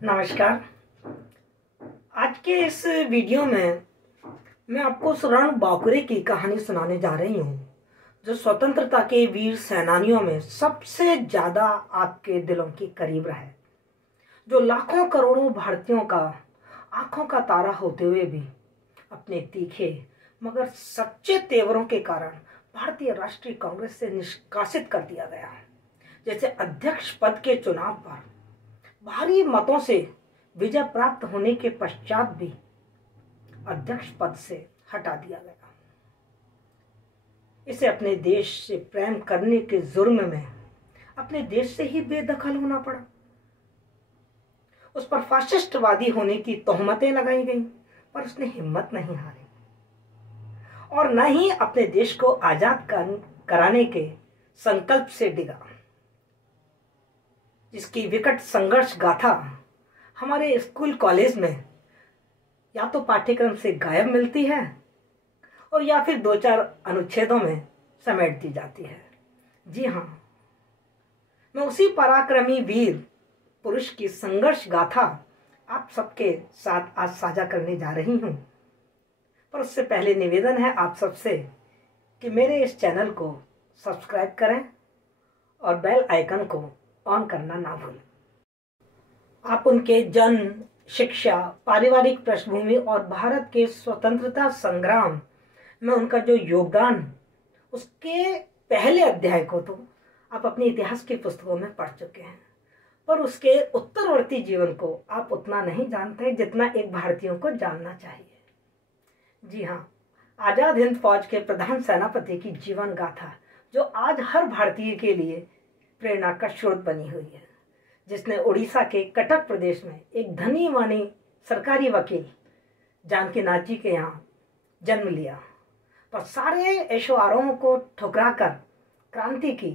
नमस्कार। आज के इस वीडियो में मैं आपको रण बांकुरे की कहानी सुनाने जा रही हूँ, जो स्वतंत्रता के वीर सेनानियों में सबसे ज्यादा आपके दिलों के करीब रहे, जो लाखों करोड़ों भारतीयों का आंखों का तारा होते हुए भी अपने तीखे मगर सच्चे तेवरों के कारण भारतीय राष्ट्रीय कांग्रेस से निष्कासित कर दिया गया। जैसे अध्यक्ष पद के चुनाव पर भारी मतों से विजय प्राप्त होने के पश्चात भी अध्यक्ष पद से हटा दिया गया। इसे अपने देश से प्रेम करने के जुर्म में अपने देश से ही बेदखल होना पड़ा। उस पर फाशिस्टवादी होने की तोहमतें लगाई गईं, पर उसने हिम्मत नहीं हारी और न ही अपने देश को आजाद कराने के संकल्प से डिगा, जिसकी विकट संघर्ष गाथा हमारे स्कूल कॉलेज में या तो पाठ्यक्रम से गायब मिलती है और या फिर 2-4 अनुच्छेदों में समेट दी जाती है। जी हाँ, मैं उसी पराक्रमी वीर पुरुष की संघर्ष गाथा आप सबके साथ आज साझा करने जा रही हूं। पर उससे पहले निवेदन है आप सबसे कि मेरे इस चैनल को सब्सक्राइब करें और बेल आइकन को ऑन करना ना भूलें। आप उनके जन्म, शिक्षा, पारिवारिक पृष्ठभूमि और भारत के स्वतंत्रता संग्राम में उनका जो योगदान, उसके पहले अध्याय को तो आप अपने इतिहास की पुस्तकों में पढ़ चुके हैं, पर उसके उत्तरवर्ती जीवन को आप उतना नहीं जानते जितना एक भारतीयों को जानना चाहिए। जी हाँ, आजाद हिंद फौज के प्रधान सेनापति की जीवन गाथा जो आज हर भारतीय के लिए प्रेरणा का स्रोत बनी हुई है, जिसने उड़ीसा के कटक प्रदेश में एक धनी मानी सरकारी वकील जानकी नाथ जी के यहाँ जन्म लिया, पर सारे ऐशो आरामों को ठुकराकर क्रांति की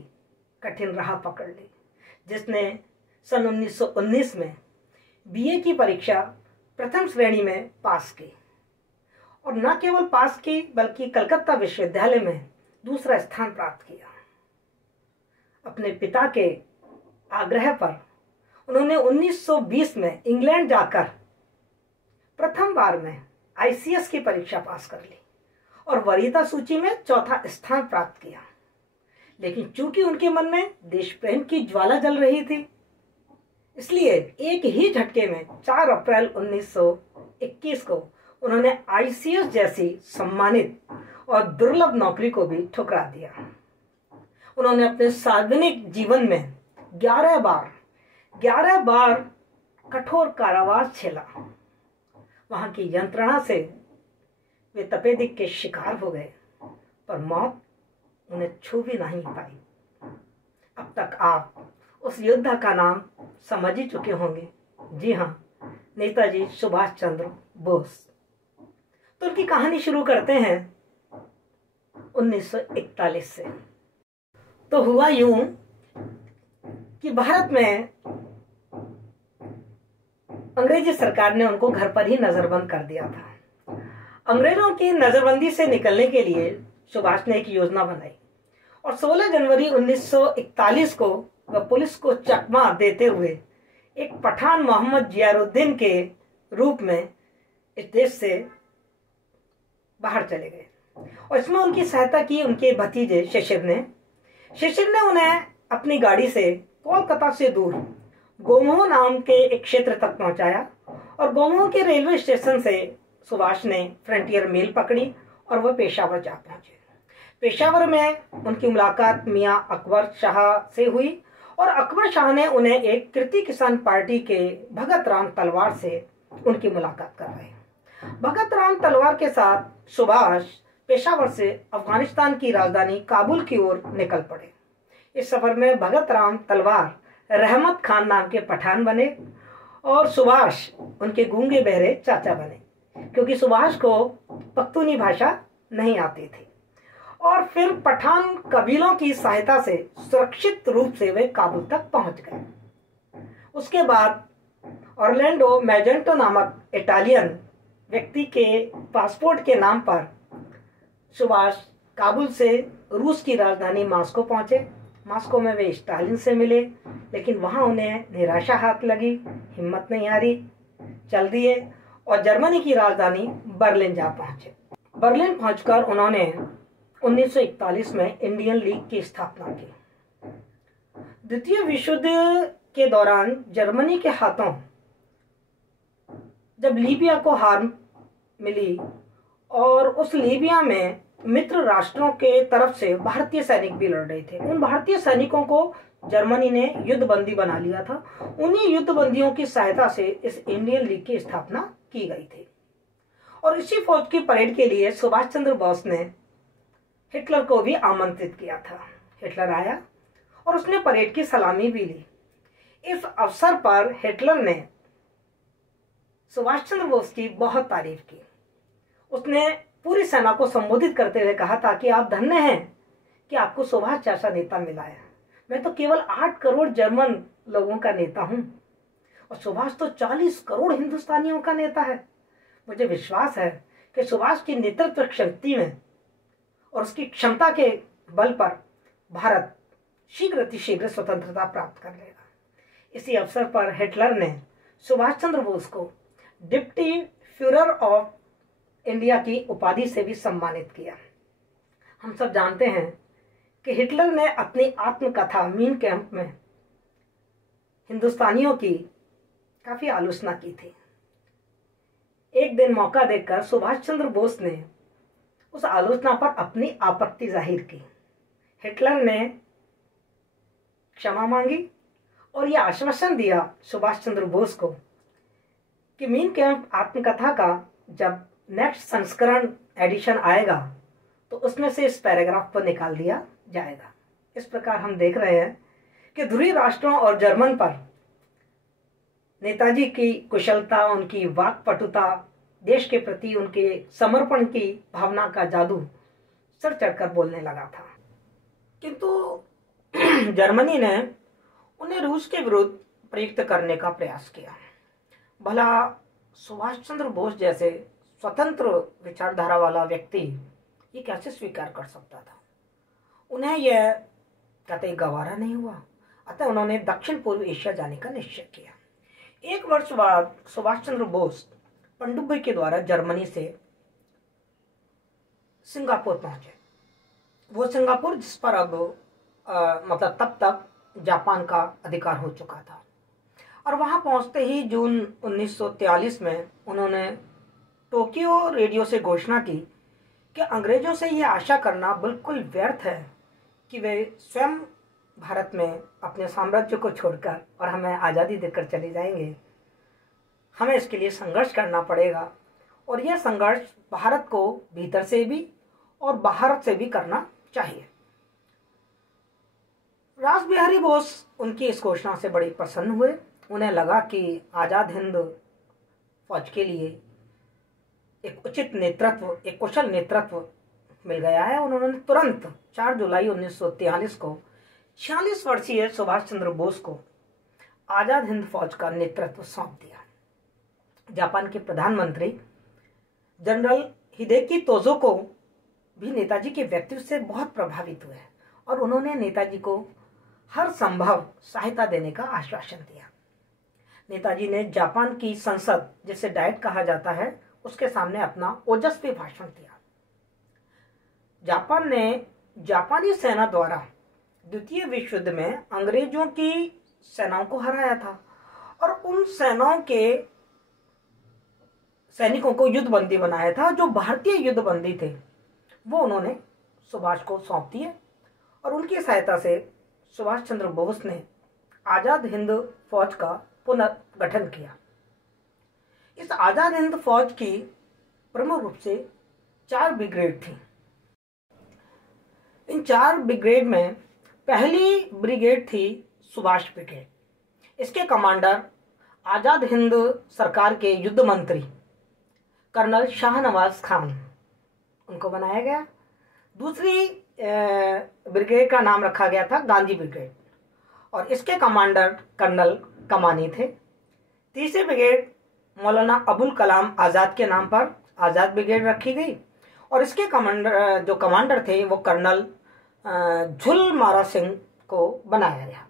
कठिन राह पकड़ ली, जिसने सन 1919 में बीए की परीक्षा प्रथम श्रेणी में पास की और न केवल पास की बल्कि कलकत्ता विश्वविद्यालय में दूसरा स्थान प्राप्त किया। अपने पिता के आग्रह पर उन्होंने 1920 में इंग्लैंड जाकर प्रथम बार में आईसीएस की परीक्षा पास कर ली और वरीयता सूची में चौथा स्थान प्राप्त किया। लेकिन चूंकि उनके मन में देश प्रेम की ज्वाला जल रही थी, इसलिए एक ही झटके में 4 अप्रैल 1921 को उन्होंने आईसीएस जैसी सम्मानित और दुर्लभ नौकरी को भी ठुकरा दिया। उन्होंने अपने सार्वजनिक जीवन में 11 बार कठोर कारावास झेला। वहां की यंत्रणा से वे तपेदिक के शिकार हो गए, पर मौत उन्हें छू भी नहीं पाई। अब तक आप उस योद्धा का नाम समझ ही चुके होंगे। जी हाँ, नेताजी सुभाष चंद्र बोस। तो उनकी कहानी शुरू करते हैं 1941 से। तो हुआ यूं कि भारत में अंग्रेजी सरकार ने उनको घर पर ही नजरबंद कर दिया था। अंग्रेजों की नजरबंदी से निकलने के लिए सुभाष ने एक योजना बनाई और 16 जनवरी 1941 को वह पुलिस को चकमा देते हुए एक पठान मोहम्मद जियारुद्दीन के रूप में इस देश से बाहर चले गए और इसमें उनकी सहायता की उनके भतीजे शिशिर ने उन्हें अपनी गाड़ी से कोलकाता से दूर गोमोह नाम के एक क्षेत्र तक पहुंचाया और गोमोह के रेलवे स्टेशन से सुभाष ने फ्रंटियर मेल पकड़ी और वह पेशावर जा पहुंचे। पेशावर में उनकी मुलाकात मियां अकबर शाह से हुई और अकबर शाह ने उन्हें एक कृति किसान पार्टी के भगत राम तलवार से उनकी मुलाकात करवाई। भगत राम तलवार के साथ सुभाष पेशावर से अफगानिस्तान की राजधानी काबुल की ओर निकल पड़े। इस सफर में भगत राम तलवार रहमत खान नाम के पठान बने और सुभाष उनके गूंगे बहरे चाचा बने, क्योंकि सुभाष को पख्तूनी भाषा नहीं आती थी। और फिर पठान कबीलों की सहायता से सुरक्षित रूप से वे काबुल तक पहुंच गए। उसके बाद ऑरलैंडो मैजेंटो नामक इटालियन व्यक्ति के पासपोर्ट के नाम पर सुभाष काबुल से रूस की राजधानी मॉस्को पहुंचे मॉस्को में वे स्टालिन से मिले, लेकिन वहां उन्हें निराशा हाथ लगी, हिम्मत नहीं हारी, चल दिए और जर्मनी की राजधानी बर्लिन जा पहुंचे। बर्लिन पहुंचकर उन्होंने 1941 में इंडियन लीग की स्थापना की। द्वितीय विश्व युद्ध के दौरान जर्मनी के हाथों जब लीबिया को हार मिली और उस लीबिया में मित्र राष्ट्रों के तरफ से भारतीय सैनिक भी लड़ रहे थे, उन भारतीय सैनिकों को जर्मनी ने युद्धबंदी बना लिया था। उन्हीं युद्धबंदियों की सहायता से इस इंडियन लीग की स्थापना की गई थी। और इसी फौज की परेड के लिए सुभाष चंद्र बोस ने हिटलर को भी आमंत्रित किया था। हिटलर आया और उसने परेड की सलामी भी ली। इस अवसर पर हिटलर ने सुभाष चंद्र बोस की बहुत तारीफ की। उसने पूरी सेना को संबोधित करते हुए कहा था कि आप धन्य हैं कि आपको सुभाष जैसा नेता मिला है। मैं तो केवल 8 करोड़ जर्मन लोगों का नेता हूं और सुभाष तो 40 करोड़ हिंदुस्तानियों का नेता है। मुझे विश्वास है कि सुभाष की नेतृत्व शक्ति में और उसकी क्षमता के बल पर भारत शीघ्र स्वतंत्रता प्राप्त कर लेगा। इसी अवसर पर हिटलर ने सुभाष चंद्र बोस को डिप्टी फ्यूरर ऑफ इंडिया की उपाधि से भी सम्मानित किया। हम सब जानते हैं कि हिटलर ने अपनी आत्मकथा मीन कैंप में हिंदुस्तानियों की काफी आलोचना की थी। एक दिन मौका देखकर सुभाष चंद्र बोस ने उस आलोचना पर अपनी आपत्ति जाहिर की। हिटलर ने क्षमा मांगी और यह आश्वासन दिया सुभाष चंद्र बोस को कि मीन कैंप आत्मकथा का जब नेक्स्ट संस्करण एडिशन आएगा तो उसमें से इस पैराग्राफ को निकाल दिया जाएगा। इस प्रकार हम देख रहे हैं कि ध्रुवीय राष्ट्रों और जर्मन पर नेताजी की कुशलता, उनकी वाक्पटुता, देश के प्रति उनके समर्पण की भावना का जादू सर चढ़कर बोलने लगा था। किंतु जर्मनी ने उन्हें रूस के विरुद्ध प्रयुक्त करने का प्रयास किया। भला सुभाष चंद्र बोस जैसे स्वतंत्र विचारधारा वाला व्यक्ति ये कैसे स्वीकार कर सकता था? उन्हें यह कतई गवारा नहीं हुआ। अतः उन्होंने दक्षिण पूर्व एशिया जाने का निश्चय किया। 1 वर्ष बाद सुभाष चंद्र बोस पनडुब्बी के द्वारा जर्मनी से सिंगापुर पहुंचे। वो सिंगापुर जिस पर अब मतलब तब तक जापान का अधिकार हो चुका था। और वहां पहुंचते ही जून 1943 में उन्होंने टोक्यो रेडियो से घोषणा की कि अंग्रेजों से यह आशा करना बिल्कुल व्यर्थ है कि वे स्वयं भारत में अपने साम्राज्य को छोड़कर और हमें आज़ादी देकर चले जाएंगे। हमें इसके लिए संघर्ष करना पड़ेगा और यह संघर्ष भारत को भीतर से भी और बाहर से भी करना चाहिए। रास बिहारी बोस उनकी इस घोषणा से बड़े प्रसन्न हुए। उन्हें लगा कि आज़ाद हिंद फौज के लिए एक उचित नेतृत्व, एक कुशल नेतृत्व मिल गया है। उन्होंने तुरंत 4 जुलाई 1943 को 46 वर्षीय सुभाष चंद्र बोस को आज़ाद हिंद फौज का नेतृत्व सौंप दिया। जापान के प्रधानमंत्री जनरल हिदेकी तोजो को भी नेताजी के व्यक्तित्व से बहुत प्रभावित हुए और उन्होंने नेताजी को हर संभव सहायता देने का आश्वासन दिया। नेताजी ने जापान की संसद, जिसे डाइट कहा जाता है, उसके सामने अपना ओजस्वी भाषण दिया। जापान ने जापानी सेना द्वारा द्वितीय विश्व युद्ध में अंग्रेजों की सेनाओं को हराया था और उन सेनाओं के सैनिकों को युद्धबंदी बनाया था। जो भारतीय युद्धबंदी थे वो उन्होंने सुभाष को सौंप दिए और उनकी सहायता से सुभाष चंद्र बोस ने आज़ाद हिंद फौज का पुनर्गठन किया। इस आज़ाद हिंद फौज की प्रमुख रूप से 4 ब्रिगेड थी। इन 4 ब्रिगेड में पहली ब्रिगेड थी सुभाष ब्रिगेड। इसके कमांडर आज़ाद हिंद सरकार के युद्ध मंत्री कर्नल शाहनवाज खान उनको बनाया गया। दूसरी ब्रिगेड का नाम रखा गया था गांधी ब्रिगेड और इसके कमांडर कर्नल कमानी थे। तीसरी ब्रिगेड मौलाना अबुल कलाम आज़ाद के नाम पर आज़ाद ब्रिगेड रखी गई और इसके कमांडर थे वो कर्नल झुलमारा सिंह को बनाया गया।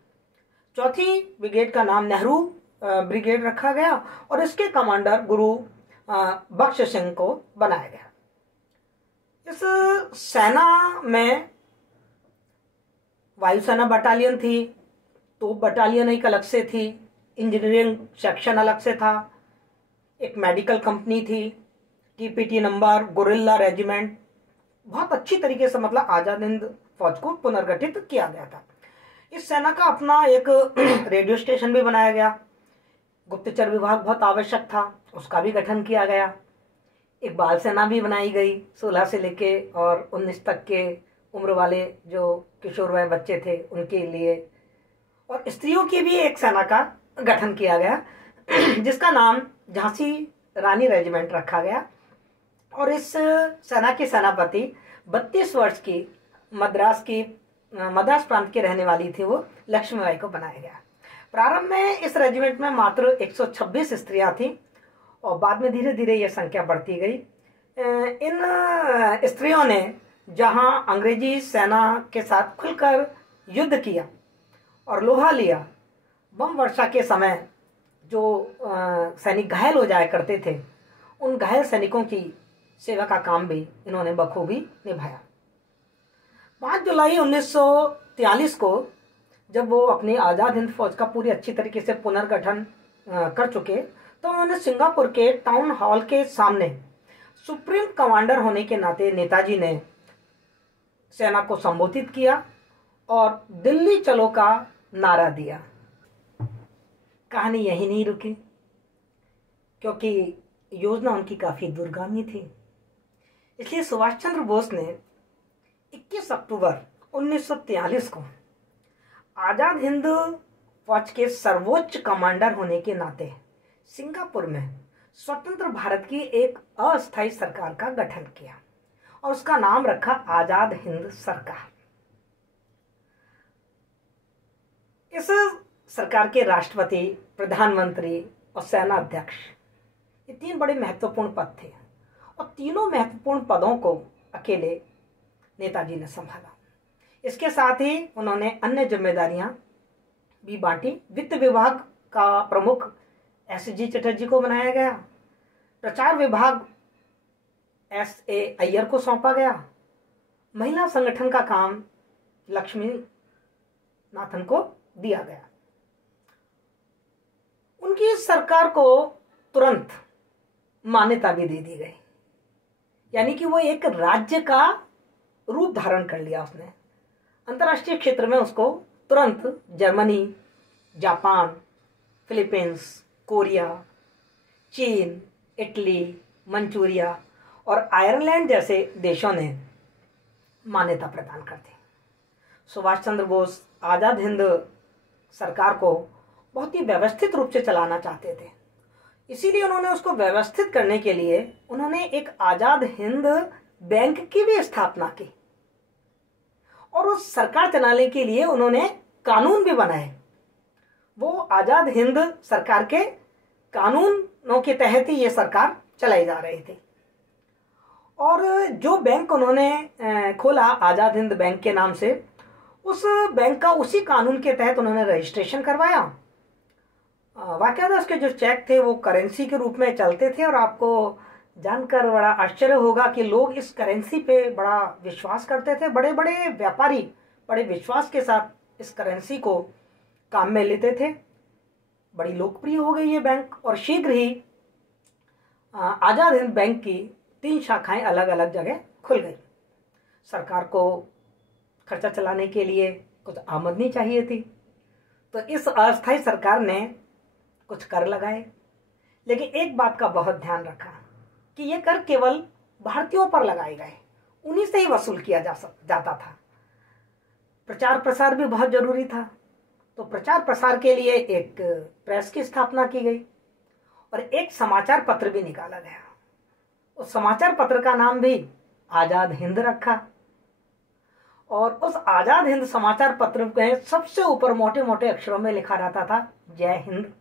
चौथी ब्रिगेड का नाम नेहरू ब्रिगेड रखा गया और इसके कमांडर गुरु बख्श सिंह को बनाया गया। इस सेना में वायुसेना बटालियन थी, तोप बटालियन एक अलग से थी, इंजीनियरिंग सेक्शन अलग से था, एक मेडिकल कंपनी थी, टीपीटी नंबर, गोरिल्ला रेजिमेंट। बहुत अच्छी तरीके से मतलब आजाद हिंद फौज को पुनर्गठित किया गया था। इस सेना का अपना एक रेडियो स्टेशन भी बनाया गया। गुप्तचर विभाग बहुत आवश्यक था, उसका भी गठन किया गया। एक बाल सेना भी बनाई गई, 16 से लेके और 19 तक के उम्र वाले जो किशोर वय बच्चे थे उनके लिए, और स्त्रियों की भी एक सेना का गठन किया गया जिसका नाम झांसी रानी रेजिमेंट रखा गया। और इस सेना के सेनापति 32 वर्ष की मद्रास प्रांत की रहने वाली थी वो लक्ष्मीबाई को बनाया गया। प्रारंभ में इस रेजिमेंट में मात्र 126 स्त्रियां थीं और बाद में धीरे धीरे यह संख्या बढ़ती गई। इन स्त्रियों ने जहां अंग्रेजी सेना के साथ खुलकर युद्ध किया और लोहा लिया, बम वर्षा के समय जो सैनिक घायल हो जाया करते थे, उन घायल सैनिकों की सेवा का काम भी इन्होंने बखूबी निभाया। 5 जुलाई 1943 को जब वो अपनी आज़ाद हिंद फौज का पूरी अच्छी तरीके से पुनर्गठन कर चुके, तो उन्होंने सिंगापुर के टाउन हॉल के सामने सुप्रीम कमांडर होने के नाते नेताजी ने सेना को संबोधित किया और दिल्ली चलो का नारा दिया। कहानी यही नहीं रुकी, क्योंकि योजना उनकी काफी दूरगामी थी। इसलिए सुभाष चंद्र बोस ने 21 अक्टूबर 1943 को आजाद हिंद फौज के सर्वोच्च कमांडर होने के नाते सिंगापुर में स्वतंत्र भारत की एक अस्थायी सरकार का गठन किया और उसका नाम रखा आजाद हिंद सरकार। इस सरकार के राष्ट्रपति, प्रधानमंत्री और सेना अध्यक्ष, ये 3 बड़े महत्वपूर्ण पद थे और तीनों महत्वपूर्ण पदों को अकेले नेताजी ने संभाला। इसके साथ ही उन्होंने अन्य जिम्मेदारियां भी बांटी। वित्त विभाग का प्रमुख एस.जी. चटर्जी को बनाया गया। प्रचार विभाग S.A. अय्यर को सौंपा गया। महिला संगठन का काम लक्ष्मी नाथन को दिया गया। उनकी सरकार को तुरंत मान्यता भी दे दी गई, यानी कि वो एक राज्य का रूप धारण कर लिया उसने। अंतर्राष्ट्रीय क्षेत्र में उसको तुरंत जर्मनी, जापान, फिलीपींस, कोरिया, चीन, इटली, मंचूरिया और आयरलैंड जैसे देशों ने मान्यता प्रदान कर दी। सुभाष चंद्र बोस आजाद हिंद सरकार को बहुत ही व्यवस्थित रूप से चलाना चाहते थे। इसीलिए उन्होंने उसको व्यवस्थित करने के लिए उन्होंने एक आजाद हिंद बैंक की भी स्थापना की और उस सरकार चलाने के लिए उन्होंने कानून भी बनाए। वो आजाद हिंद सरकार के कानूनों के तहत ही ये सरकार चलाई जा रही थी। और जो बैंक उन्होंने खोला आजाद हिंद बैंक के नाम से, उस बैंक का उसी कानून के तहत उन्होंने रजिस्ट्रेशन करवाया। वाकई उसके जो चेक थे वो करेंसी के रूप में चलते थे और आपको जानकर बड़ा आश्चर्य होगा कि लोग इस करेंसी पे बड़ा विश्वास करते थे। बड़े बड़े व्यापारी बड़े विश्वास के साथ इस करेंसी को काम में लेते थे। बड़ी लोकप्रिय हो गई ये बैंक और शीघ्र ही आजाद हिंद बैंक की 3 शाखाएं अलग अलग जगह खुल गई। सरकार को खर्चा चलाने के लिए कुछ आमदनी चाहिए थी, तो इस अस्थायी सरकार ने कुछ कर लगाए, लेकिन एक बात का बहुत ध्यान रखा कि ये कर केवल भारतीयों पर लगाए गए, उन्हीं से ही वसूल किया जाता था। प्रचार प्रसार भी बहुत जरूरी था, तो प्रचार प्रसार के लिए एक प्रेस की स्थापना की गई और एक समाचार पत्र भी निकाला गया। उस समाचार पत्र का नाम भी आजाद हिंद रखा और उस आजाद हिंद समाचार पत्र में सबसे ऊपर मोटे मोटे अक्षरों में लिखा रहता था जय हिंद।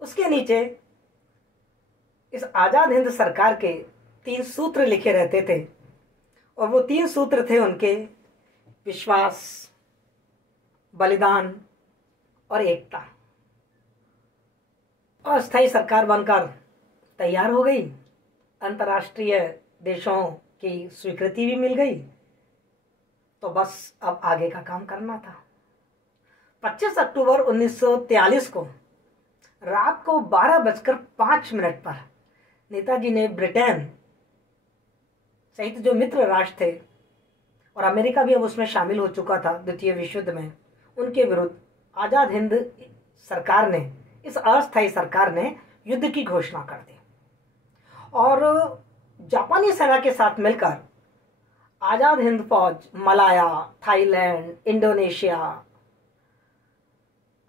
उसके नीचे इस आजाद हिंद सरकार के 3 सूत्र लिखे रहते थे और वो 3 सूत्र थे उनके: विश्वास, बलिदान और एकता अस्थायी सरकार बनकर तैयार हो गई। अंतर्राष्ट्रीय देशों की स्वीकृति भी मिल गई। तो बस अब आगे का काम करना था। 25 अक्टूबर 1943 को रात को 12:05 पर नेताजी ने ब्रिटेन सहित जो मित्र राष्ट्र थे, और अमेरिका भी अब उसमें शामिल हो चुका था द्वितीय विश्व युद्ध में, उनके विरुद्ध आजाद हिंद सरकार ने, इस अस्थायी सरकार ने युद्ध की घोषणा कर दी। और जापानी सेना के साथ मिलकर आजाद हिंद फौज मलाया, थाईलैंड, इंडोनेशिया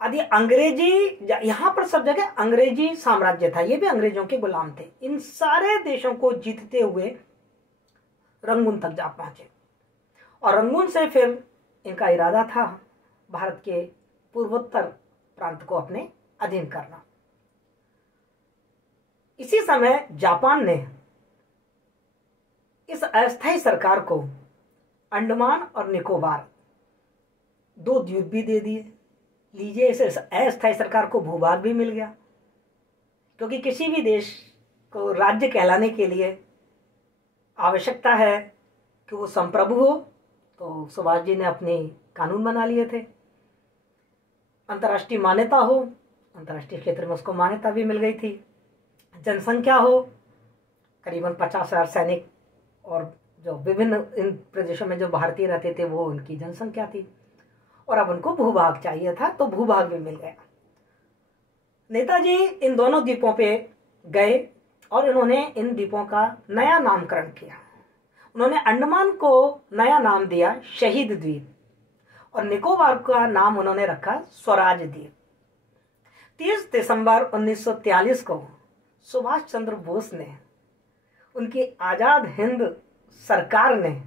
आदि अंग्रेजी, यहां पर सब जगह अंग्रेजी साम्राज्य था, ये भी अंग्रेजों के गुलाम थे, इन सारे देशों को जीतते हुए रंगून तक जा पहुंचे। और रंगून से फिर इनका इरादा था भारत के पूर्वोत्तर प्रांत को अपने अधीन करना। इसी समय जापान ने इस अस्थायी सरकार को अंडमान और निकोबार 2 द्वीप भी दे दिए। लीजिए, इस अस्थायी सरकार को भूभाग भी मिल गया, क्योंकि किसी भी देश को राज्य कहलाने के लिए आवश्यकता है कि वो संप्रभु हो। तो सुभाष जी ने अपने कानून बना लिए थे। अंतर्राष्ट्रीय मान्यता हो, अंतर्राष्ट्रीय क्षेत्र में उसको मान्यता भी मिल गई थी। जनसंख्या हो, करीबन 50,000 सैनिक, और जो विभिन्न इन प्रदेशों में जो भारतीय रहते थे वो उनकी जनसंख्या थी। और अब उनको भूभाग चाहिए था, तो भूभाग भी मिल गया। नेताजी इन दोनों द्वीपों पे गए और इन्होंने इन द्वीपों का नया नामकरण किया। उन्होंने अंडमान को नया नाम दिया शहीद द्वीप, और निकोबार का नाम उन्होंने रखा स्वराज द्वीप। 30 दिसंबर 1943 को सुभाष चंद्र बोस ने, उनकी आजाद हिंद सरकार ने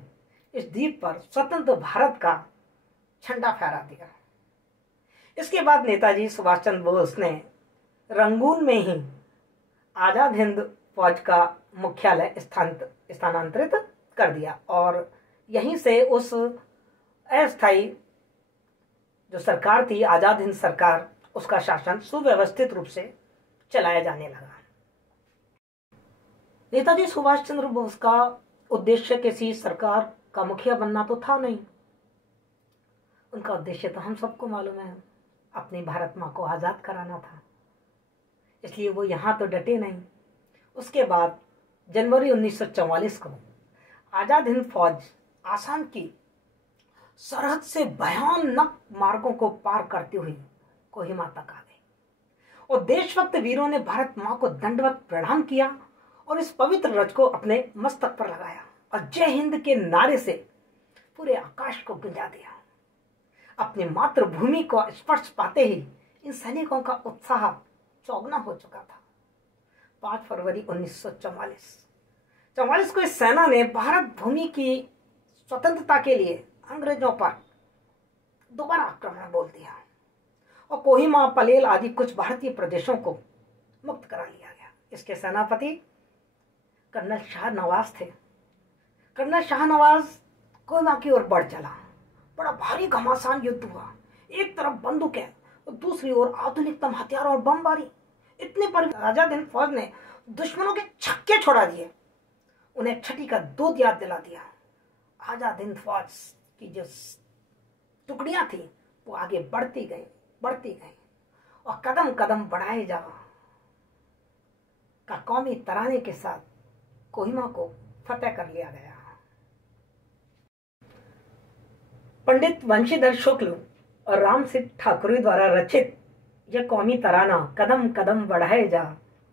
इस द्वीप पर स्वतंत्र भारत का झंडा फहरा दिया। इसके बाद नेताजी सुभाष चंद्र बोस ने रंगून में ही आजाद हिंद फौज का मुख्यालय स्थानांतरित कर दिया, और यहीं से उस अस्थायी जो सरकार थी आजाद हिंद सरकार, उसका शासन सुव्यवस्थित रूप से चलाया जाने लगा। नेताजी सुभाष चंद्र बोस का उद्देश्य किसी सरकार का मुखिया बनना तो था नहीं। उनका उद्देश्य तो हम सबको मालूम है, अपनी भारत माँ को आजाद कराना था। इसलिए वो यहां तो डटे नहीं। उसके बाद जनवरी 1944 को आजाद हिंद फौज आसाम की सरहद से भयानक मार्गों को पार करते हुए कोहिमा तक आ गई, और देशभक्त वीरों ने भारत मां को दंडवत प्रणाम किया और इस पवित्र रज को अपने मस्तक पर लगाया, और जय हिंद के नारे से पूरे आकाश को गुंजा दिया। अपनी मातृभूमि को स्पर्श पाते ही इन सैनिकों का उत्साह चौगुना हो चुका था। 5 फरवरी 1944 को इस सेना ने भारत भूमि की स्वतंत्रता के लिए अंग्रेजों पर दोबारा आक्रमण बोल दिया, और कोहिमा, पलेल आदि कुछ भारतीय प्रदेशों को मुक्त करा लिया गया। इसके सेनापति कर्नल शाहनवाज थे। कर्नल शाहनवाज कोहिमा की ओर बढ़ चला। बड़ा भारी घमासान युद्ध हुआ। एक तरफ बंदूकें और दूसरी ओर आधुनिकतम हथियार और बमबारी। इतने पर आजाद हिंद फौज ने दुश्मनों के छक्के छोड़ा दिए, उन्हें छठी का दूध याद दिला दिया। आजाद हिंद फौज की जो टुकड़ियां थी वो आगे बढ़ती गई, और कदम कदम बढ़ाए जाओ का कौमी तराने के साथ कोहिमा को फतेह कर लिया गया। पंडित वंशीधर शुक्ल और राम सिंह ठाकुर द्वारा रचित यह कौमी तराना, कदम कदम बढ़ाए जा,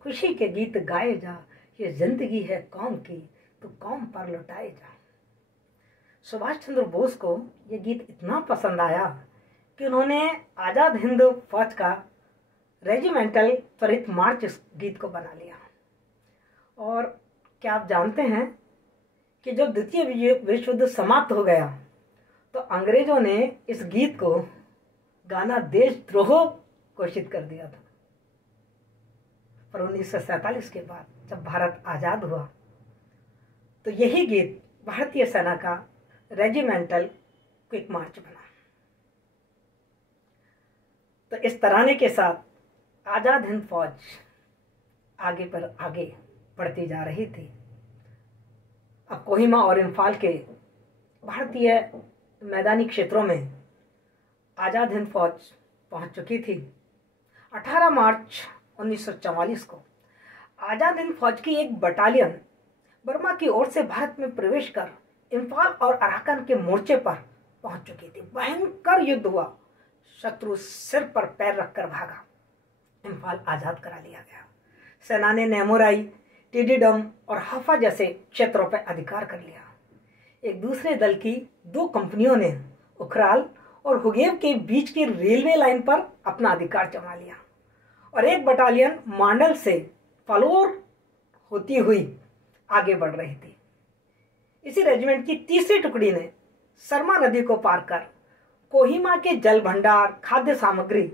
खुशी के गीत गाए जा, ये जिंदगी है कौम की तो कौम पर लुटाए जा। सुभाष चंद्र बोस को यह गीत इतना पसंद आया कि उन्होंने आजाद हिंद फौज का रेजिमेंटल त्वरित मार्च इस गीत को बना लिया। और क्या आप जानते हैं कि जब द्वितीय विश्व युद्ध समाप्त हो गया तो अंग्रेजों ने इस गीत को गाना देशद्रोह घोषित कर दिया था। पर 1947 के बाद जब भारत आजाद हुआ तो यही गीत भारतीय सेना का रेजिमेंटल क्विक मार्च बना। तो इस तराने के साथ आज़ाद हिंद फौज आगे पर आगे बढ़ती जा रही थी। अब कोहिमा और इम्फाल के भारतीय मैदानी क्षेत्रों में आज़ाद हिंद फौज पहुंच चुकी थी। 18 मार्च 1944 को आज़ाद हिंद फौज की एक बटालियन बर्मा की ओर से भारत में प्रवेश कर इम्फाल और अराकान के मोर्चे पर पहुंच चुकी थी। भयंकर युद्ध हुआ, शत्रु सिर पर पैर रखकर भागा। इम्फाल आजाद करा लिया गया। सेना ने नेमोराई, टीडीडम और हफा जैसे क्षेत्रों पर अधिकार कर लिया। एक दूसरे दल की 2 कंपनियों ने उखराल और हुगेव के बीच की रेलवे लाइन पर अपना अधिकार जमा लिया और एक बटालियन मांडल से फलोर होती हुई आगे बढ़ रही थी। इसी रेजिमेंट की 3री टुकड़ी ने सरमा नदी को पार कर कोहिमा के जल भंडार, खाद्य सामग्री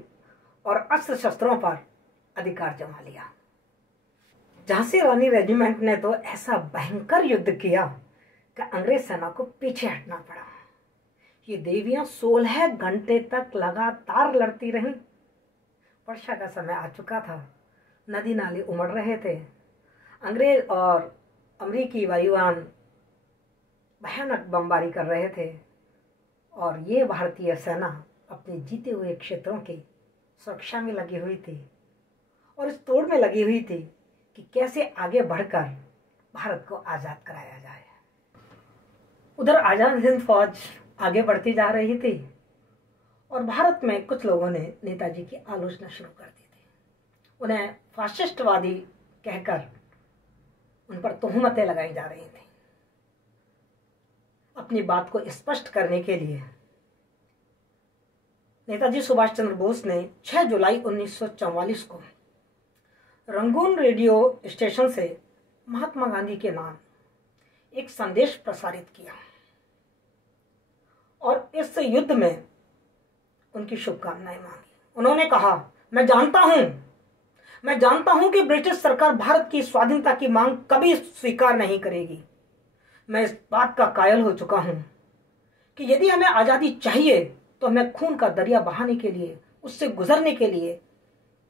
और अस्त्र शस्त्रों पर अधिकार जमा लिया। झांसी रानी रेजिमेंट ने तो ऐसा भयंकर युद्ध किया कि अंग्रेज सेना को पीछे हटना पड़ा। ये देवियां 16 घंटे तक लगातार लड़ती रहीं। वर्षा का समय आ चुका था, नदी नाले उमड़ रहे थे। अंग्रेज और अमेरिकी वायुयान भयानक बमबारी कर रहे थे और ये भारतीय सेना अपने जीते हुए क्षेत्रों की सुरक्षा में लगी हुई थी और इस तोड़ में लगी हुई थी कि कैसे आगे बढ़कर भारत को आज़ाद कराया जाए। उधर आज़ाद हिंद फौज आगे बढ़ती जा रही थी और भारत में कुछ लोगों ने नेताजी की आलोचना शुरू कर दी थी। उन्हें फाशिस्टवादी कहकर उन पर तोहमतें लगाई जा रही थी। अपनी बात को स्पष्ट करने के लिए नेताजी सुभाष चंद्र बोस ने 6 जुलाई 1944 को रंगून रेडियो स्टेशन से महात्मा गांधी के नाम एक संदेश प्रसारित किया और इस युद्ध में उनकी शुभकामनाएं मांगी। उन्होंने कहा, मैं जानता हूं कि ब्रिटिश सरकार भारत की स्वाधीनता की मांग कभी स्वीकार नहीं करेगी। मैं इस बात का कायल हो चुका हूं कि यदि हमें आजादी चाहिए तो हमें खून का दरिया बहाने के लिए, उससे गुजरने के लिए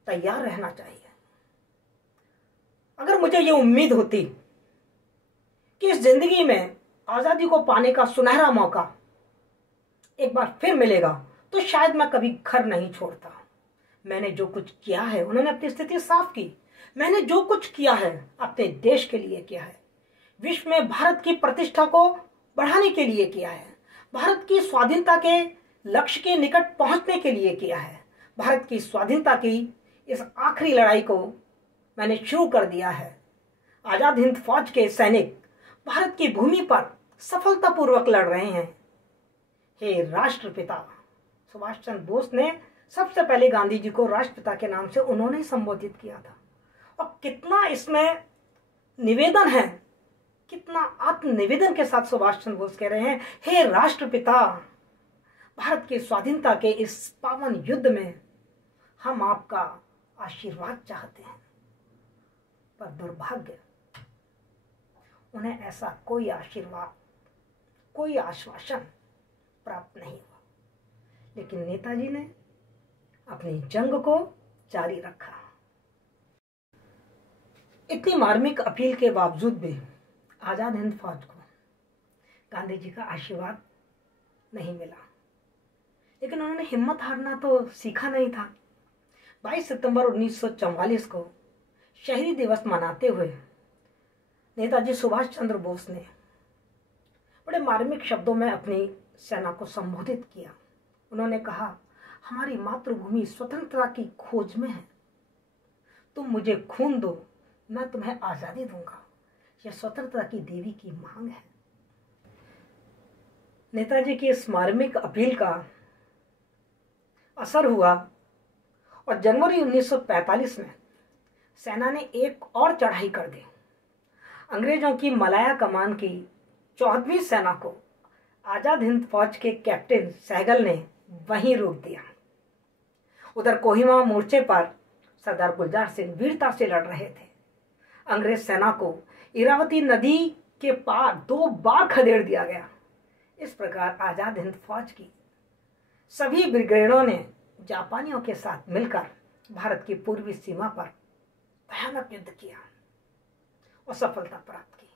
तैयार रहना चाहिए। अगर मुझे यह उम्मीद होती कि इस जिंदगी में आजादी को पाने का सुनहरा मौका एक बार फिर मिलेगा तो शायद मैं कभी घर नहीं छोड़ता। मैंने जो कुछ किया है, उन्होंने अपनी स्थिति साफ की, मैंने जो कुछ किया है अपने देश के लिए किया है, विश्व में भारत की प्रतिष्ठा को बढ़ाने के लिए किया है, भारत की स्वाधीनता के लक्ष्य के निकट पहुंचने के लिए किया है। भारत की स्वाधीनता की इस आखिरी लड़ाई को मैंने शुरू कर दिया है। आजाद हिंद फौज के सैनिक भारत की भूमि पर सफलतापूर्वक लड़ रहे हैं। हे राष्ट्रपिता। सुभाष चंद्र बोस ने सबसे पहले गांधी जी को राष्ट्रपिता के नाम से उन्होंने ही संबोधित किया था। और कितना इसमें निवेदन है, कितना आत्मनिवेदन के साथ सुभाष चंद्र बोस कह रहे हैं, हे राष्ट्रपिता, भारत की स्वाधीनता के इस पावन युद्ध में हम आपका आशीर्वाद चाहते हैं। पर दुर्भाग्य, उन्हें ऐसा कोई आशीर्वाद, कोई आश्वासन प्राप्त नहीं हुआ। लेकिन नेताजी ने अपनी जंग को जारी रखा। इतनी मार्मिक अपील के बावजूद भी आजाद हिंद फौज को गांधी जी का आशीर्वाद नहीं मिला। लेकिन उन्होंने हिम्मत हारना तो सीखा नहीं था। 22 सितंबर 1944 को शहीदी दिवस मनाते हुए नेताजी सुभाष चंद्र बोस ने बड़े मार्मिक शब्दों में अपनी सेना को संबोधित किया। उन्होंने कहा, हमारी मातृभूमि स्वतंत्रता की खोज में है। तुम मुझे खून दो, मैं तुम्हें आजादी दूंगा। यह स्वतंत्रता की देवी की मांग है। नेताजी की इस मार्मिक अपील का असर हुआ और जनवरी 1945 में सेना ने एक और चढ़ाई कर दी। अंग्रेजों की मलाया कमान की 14वीं सेना को आजाद हिंद फौज के कैप्टन सहगल ने वहीं रोक दिया। उधर कोहिमा मोर्चे पर सरदार गुलजार सिंह वीरता से लड़ रहे थे। अंग्रेज सेना को इरावती नदी के पार 2 बार खदेड़ दिया गया। इस प्रकार आजाद हिंद फौज की सभी ब्रिगेडों ने जापानियों के साथ मिलकर भारत की पूर्वी सीमा पर भयानक युद्ध किया और सफलता प्राप्त की।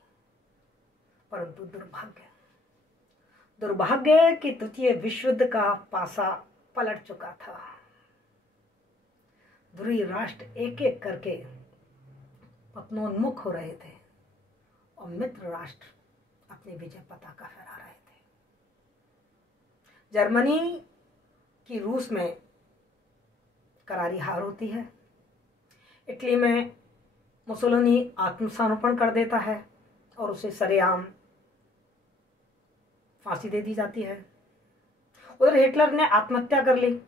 परंतु दुर्भाग्य कि द्वितीय विश्व युद्ध का पासा पलट चुका था। ध्रुवीय राष्ट्र एक एक करके पतनोन्मुख हो रहे थे और मित्र राष्ट्र अपनी विजय पताका फहरा रहे थे। जर्मनी की रूस में करारी हार होती है। इटली में मुसोलिनी आत्मसमर्पण कर देता है और उसे सरेआम फांसी दे दी जाती है। उधर हिटलर ने आत्महत्या कर ली।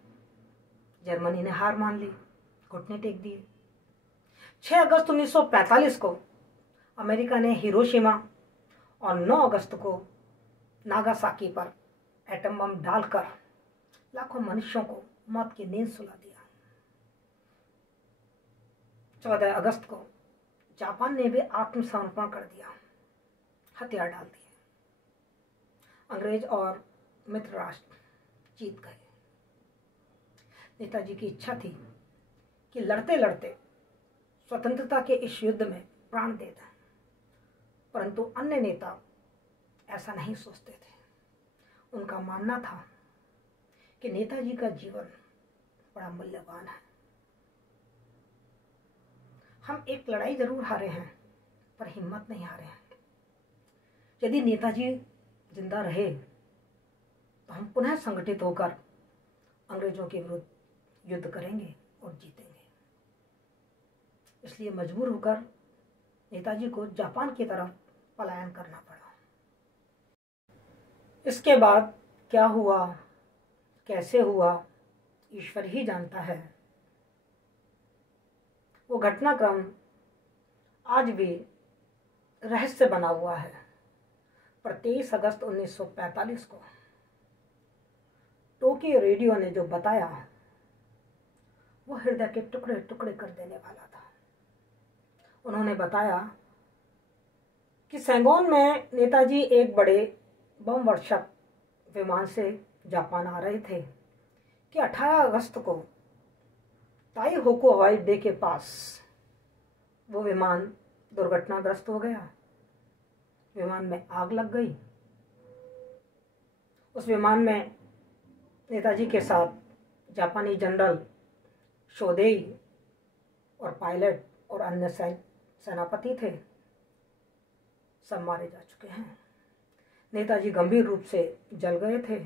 जर्मनी ने हार मान ली, घुटने टेक दिए। 6 अगस्त 1945 को अमेरिका ने हिरोशिमा और 9 अगस्त को नागासाकी पर एटम बम डालकर लाखों मनुष्यों को मौत की नींद सुला दिया। 14 अगस्त को जापान ने भी आत्मसमर्पण कर दिया, हथियार डाल दिए। अंग्रेज और मित्र राष्ट्र जीत गए। नेताजी की इच्छा थी कि लड़ते लड़ते स्वतंत्रता के इस युद्ध में प्राण दे दें, परंतु अन्य नेता ऐसा नहीं सोचते थे। उनका मानना था कि नेताजी का जीवन बड़ा मूल्यवान है। हम एक लड़ाई जरूर हारे हैं, पर हिम्मत नहीं हारे हैं। यदि नेताजी जिंदा रहे तो हम पुनः संगठित होकर अंग्रेजों के विरुद्ध युद्ध करेंगे और जीतेंगे। इसलिए मजबूर होकर नेताजी को जापान की तरफ पलायन करना पड़ा। इसके बाद क्या हुआ, कैसे हुआ, ईश्वर ही जानता है। वो घटनाक्रम आज भी रहस्य बना हुआ है। पर 23 अगस्त 1945 को टोक्यो रेडियो ने जो बताया वो हृदय के टुकड़े टुकड़े कर देने वाला था। उन्होंने बताया कि सैगोन में नेताजी एक बड़े बम वर्षक विमान से जापान आ रहे थे कि 18 अगस्त को ताई होको हवाई अड्डे के पास वो विमान दुर्घटनाग्रस्त हो गया। विमान में आग लग गई। उस विमान में नेताजी के साथ जापानी जनरल शोदेई और पायलट और अन्य सेनापति थे। सब मारे जा चुके हैं। नेताजी गंभीर रूप से जल गए थे।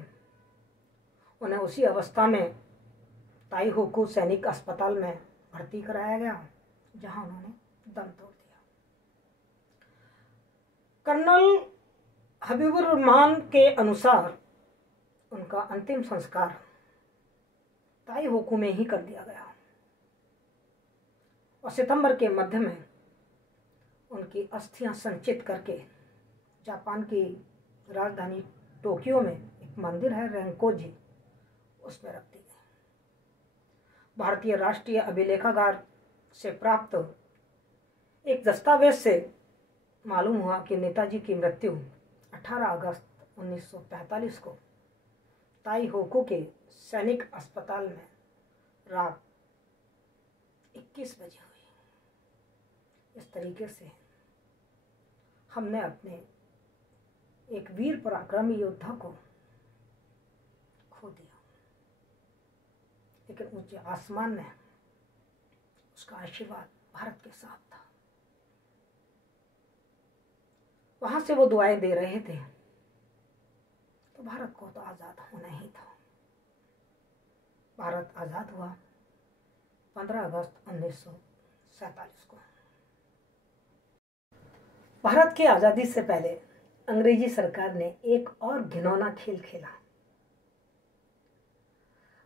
उन्हें उसी अवस्था में ताईहोकू सैनिक अस्पताल में भर्ती कराया गया, जहां उन्होंने दम तोड़ दिया। कर्नल हबीबुर रहमान के अनुसार उनका अंतिम संस्कार ताईहोकू में ही कर दिया गया और सितंबर के मध्य में उनकी अस्थियां संचित करके जापान की राजधानी टोक्यो में एक मंदिर है रेंकोजी, उसमें रख दी गई। भारतीय राष्ट्रीय अभिलेखागार से प्राप्त एक दस्तावेज से मालूम हुआ कि नेताजी की मृत्यु 18 अगस्त 1945 को ताईहोकू के सैनिक अस्पताल में रात 21 बजे हुई। इस तरीके से हमने अपने एक वीर पराक्रमी योद्धा को खो दिया, लेकिन ऊंचे आसमान में उसका आशीर्वाद भारत के साथ था। वहां से वो दुआएं दे रहे थे, तो भारत को तो आजाद होना ही था। भारत आजाद हुआ 15 अगस्त 1947 को। भारत की आजादी से पहले अंग्रेजी सरकार ने एक और घिनौना खेल खेला।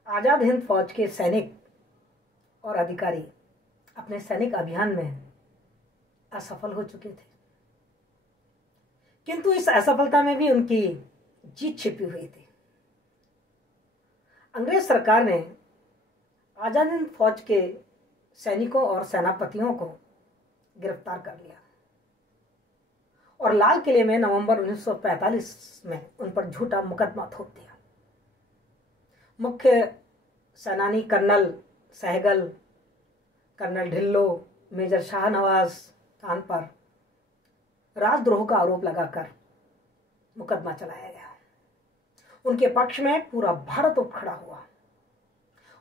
आजाद हिंद फौज के सैनिक और अधिकारी अपने सैनिक अभियान में असफल हो चुके थे, किंतु इस असफलता में भी उनकी जीत छिपी हुई थी। अंग्रेज सरकार ने आजाद हिंद फौज के सैनिकों और सेनापतियों को गिरफ्तार कर लिया और लाल किले में नवंबर 1945 में उन पर झूठा मुकदमा थोप दिया। मुख्य सेनानी colonel Sahgal, colonel Dhillon, major Shahnawaz Khan पर राजद्रोह का आरोप लगाकर मुकदमा चलाया गया। उनके पक्ष में पूरा भारत उठ खड़ा हुआ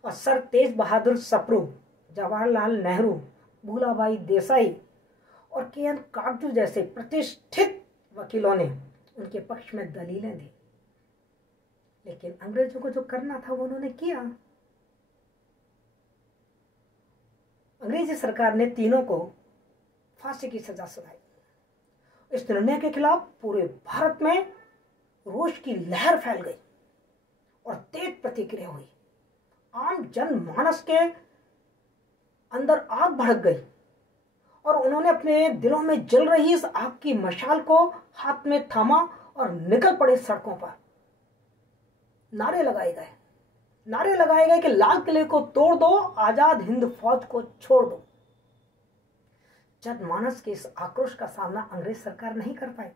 और सर तेज बहादुर सप्रू, जवाहरलाल नेहरू, भूलाबाई देसाई और के.एन. काटजू जैसे प्रतिष्ठित वकीलों ने उनके पक्ष में दलीलें दी। लेकिन अंग्रेजों को जो करना था वो उन्होंने किया। अंग्रेजी सरकार ने तीनों को फांसी की सजा सुनाई। इस निर्णय के खिलाफ पूरे भारत में रोष की लहर फैल गई और तेज प्रतिक्रिया हुई। आम जनमानस के अंदर आग भड़क गई और उन्होंने अपने दिलों में जल रही इस आग की मशाल को हाथ में थामा और निकल पड़े सड़कों पर। नारे लगाए गए कि लाल किले को तोड़ दो, आजाद हिंद फौज को छोड़ दो। जनमानस के इस आक्रोश का सामना अंग्रेज सरकार नहीं कर पाई।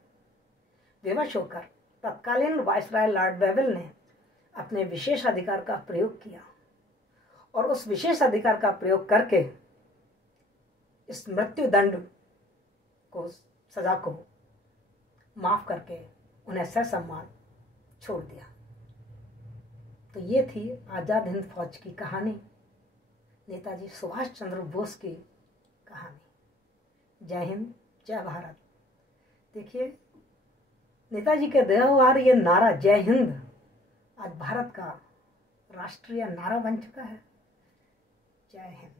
विवश होकर तत्कालीन वायसराय लॉर्ड वेवेल ने अपने विशेष अधिकार का प्रयोग किया और उस विशेष अधिकार का प्रयोग करके इस मृत्यु दंड को, सजा को माफ करके उन्हें ससम्मान छोड़ दिया। तो ये थी आजाद हिंद फौज की कहानी, नेताजी सुभाष चंद्र बोस की कहानी। जय हिंद, जय भारत। देखिए, नेताजी के द्वारा ये नारा जय हिंद आज भारत का राष्ट्रीय नारा बन चुका है। जय हिंद।